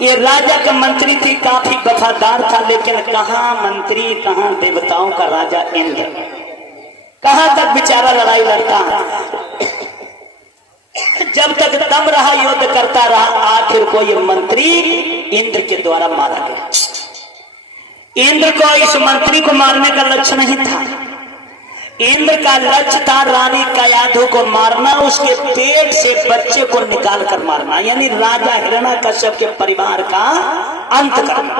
ये राजा का मंत्री थी, काफी वफादार था, लेकिन कहाँ मंत्री कहाँ देवताओं का राजा इंद्र, कहाँ तक बेचारा लड़ाई लड़ता। जब तक दम रहा युद्ध करता रहा, आखिर को ये मंत्री इंद्र के द्वारा मारा गया। इंद्र को इस मंत्री को मारने का लक्ष्य नहीं था। इंद्र का लक्ष्य था रानी कयाधु को मारना, उसके पेट से बच्चे को निकाल कर मारना, यानी राजा हिरण्यकश्यप के परिवार का अंत करना।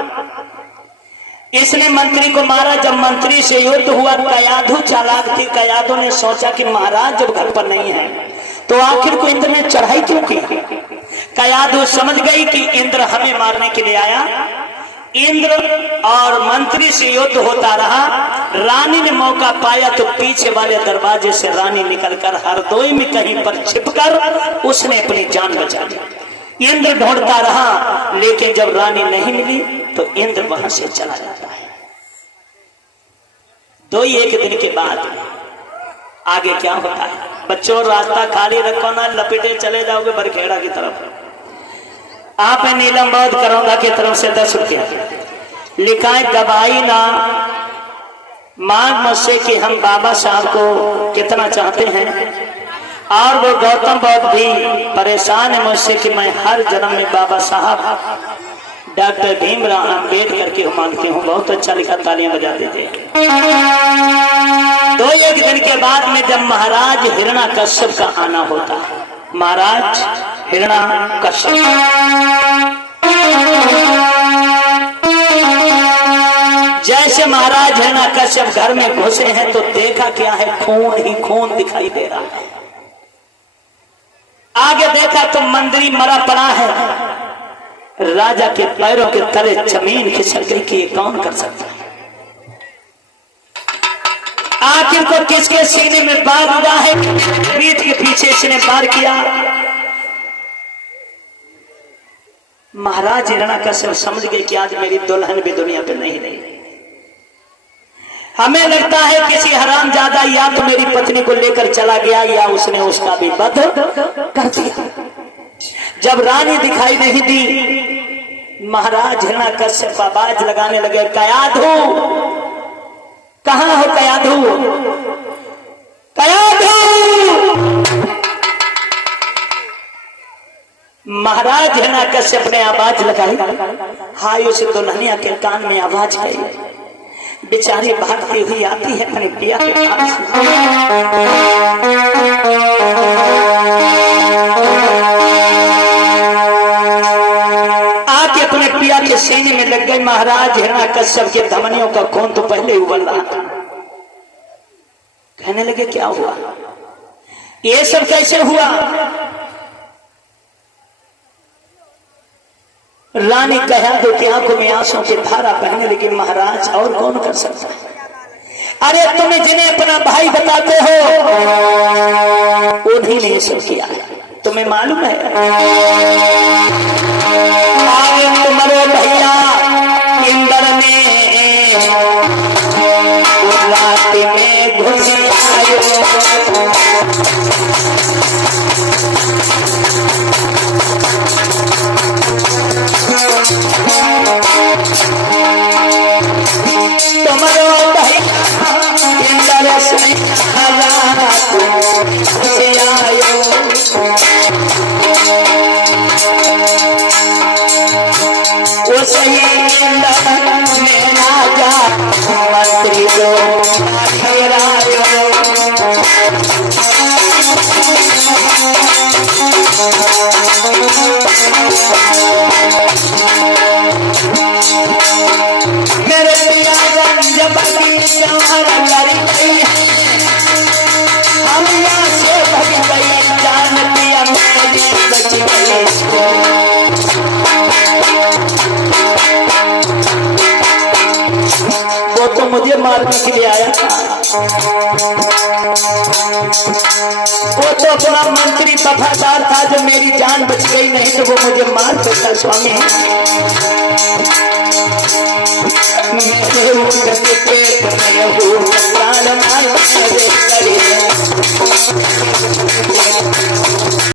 इसने मंत्री को मारा। जब मंत्री से युद्ध हुआ, कयाधु चालाक थी। कयाधु ने सोचा कि महाराज जब घर पर नहीं है तो आखिर को इंद्र ने चढ़ाई क्यों की। कयाधु समझ गई कि इंद्र हमें मारने के लिए आया। इंद्र और मंत्री से युद्ध होता रहा। रानी ने मौका पाया तो पीछे वाले दरवाजे से रानी निकलकर हरदोई में कहीं पर छिपकर उसने अपनी जान बचा ली। इंद्र ढूंढता रहा, लेकिन जब रानी नहीं मिली तो इंद्र वहां से चला जाता है। दो ही एक दिन के बाद आगे क्या होता है। बच्चों, रास्ता खाली रखो ना, लपेटे चले जाओगे बरखेड़ा की तरफ। आप नीलम बौद्ध करोगा की तरफ से 10 रुपया लिखा है। दबाई ना मांग मुझसे कि हम बाबा साहब को कितना चाहते हैं, और वो गौतम बौद्ध भी परेशान है मुझसे कि मैं हर जन्म में बाबा साहब डॉक्टर भीमराव अम्बेडकर के मानते हूँ। बहुत अच्छा लिखा, तालियां बजा देते हैं। तो एक दिन के बाद में जब महाराज हिरण्यकश्यप का आना होता है, महाराज हिरण्यकश्यप जैसे महाराज हिरण्यकश्यप घर में घुसे हैं तो देखा क्या है, खून ही खून दिखाई दे रहा है। आगे देखा तो मंत्री मरा पड़ा है। राजा के पैरों के तले जमीन खिसक गई कि ये कौन कर सकता है। आखिर को किसके सीने में बार हुआ है, पीठ के पीछे इसने बार किया। महाराज हिरण्यकश्यप समझ गए कि आज मेरी दुल्हन भी दुनिया पे नहीं रही। हमें लगता है किसी हरामजादा या तो मेरी पत्नी को लेकर चला गया या उसने उसका भी वध कर दिया। जब रानी दिखाई नहीं दी, महाराज हिरण्यकश्यप आवाज लगाने लगे, कयाधु कहां हो, कयाधु कयाधु। महाराज हिरण्याकश्यप ने आवाज लगाई, हाय उस दुल्हनिया के कान में आवाज गई। बेचारी भागती हुई आती है अपने पिया के पास। आके अपने पिया के सीने में लग गई। महाराज हिरण्याकश्यप के धमनियों का खून तो पहले उबल रहा था। कहने लगे क्या हुआ, ये सब कैसे हुआ? रानी कहा दो की आंखों में आंसुओं की धारा बहने लगी। महाराज और कौन कर सकता है? अरे तुम्हें जिन्हें अपना भाई बताते हो उन्हीं ने ये सब किया है, तुम्हें मालूम है? अरे तुम्हारे भैया इंद्र में रात में घुस आयो, मंत्री को मेरे पिया जब हम यहाँ से भग गई, जान पिया मेरी बच गई। वो तो मुझे मारने के लिए आया था, वो तो अपना मंत्री वफादार था। जब मेरी जान बच गई नहीं तो वो मुझे मार देता। स्वामी मेरे